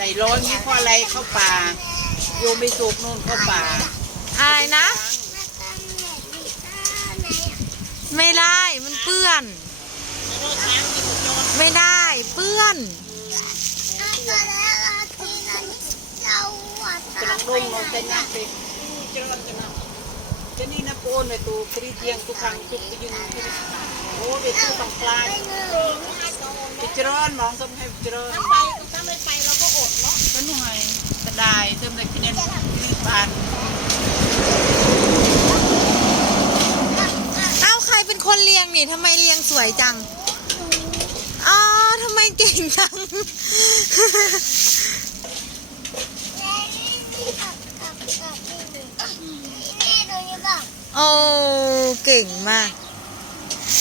ใส่ร้อนนี่เพราะอะไรเข้าป่าโยมไม่สุกนู่นเข้าป่าอะไรนะมาตามเน็ตดีต้าไหนอะไม่ได้มันเปื้อน ไม่ได้เปื้อนแล้วก็แล้วเราทีนั้นเราอะจะลองนุ่งลองเต้นนักสิจะลองจะนักจะนี่นะโอนไปตูครีเทียงตุคังจุกไปยืนที่นี่โอ้ไปตู้ตังปลาไปเลยไปเจริญมองสมให้เจริญ กระดายเติมเลยคะแนนรีบานเอ้าใครเป็นคนเลี้ยงนี่ทำไมเลี้ยงสวยจัง อ๋อทำไมเก่งจังแล้วนี่มีกับกับกับนี่นี่นี่ดูนี่บ้างโอ้เก่งมากเ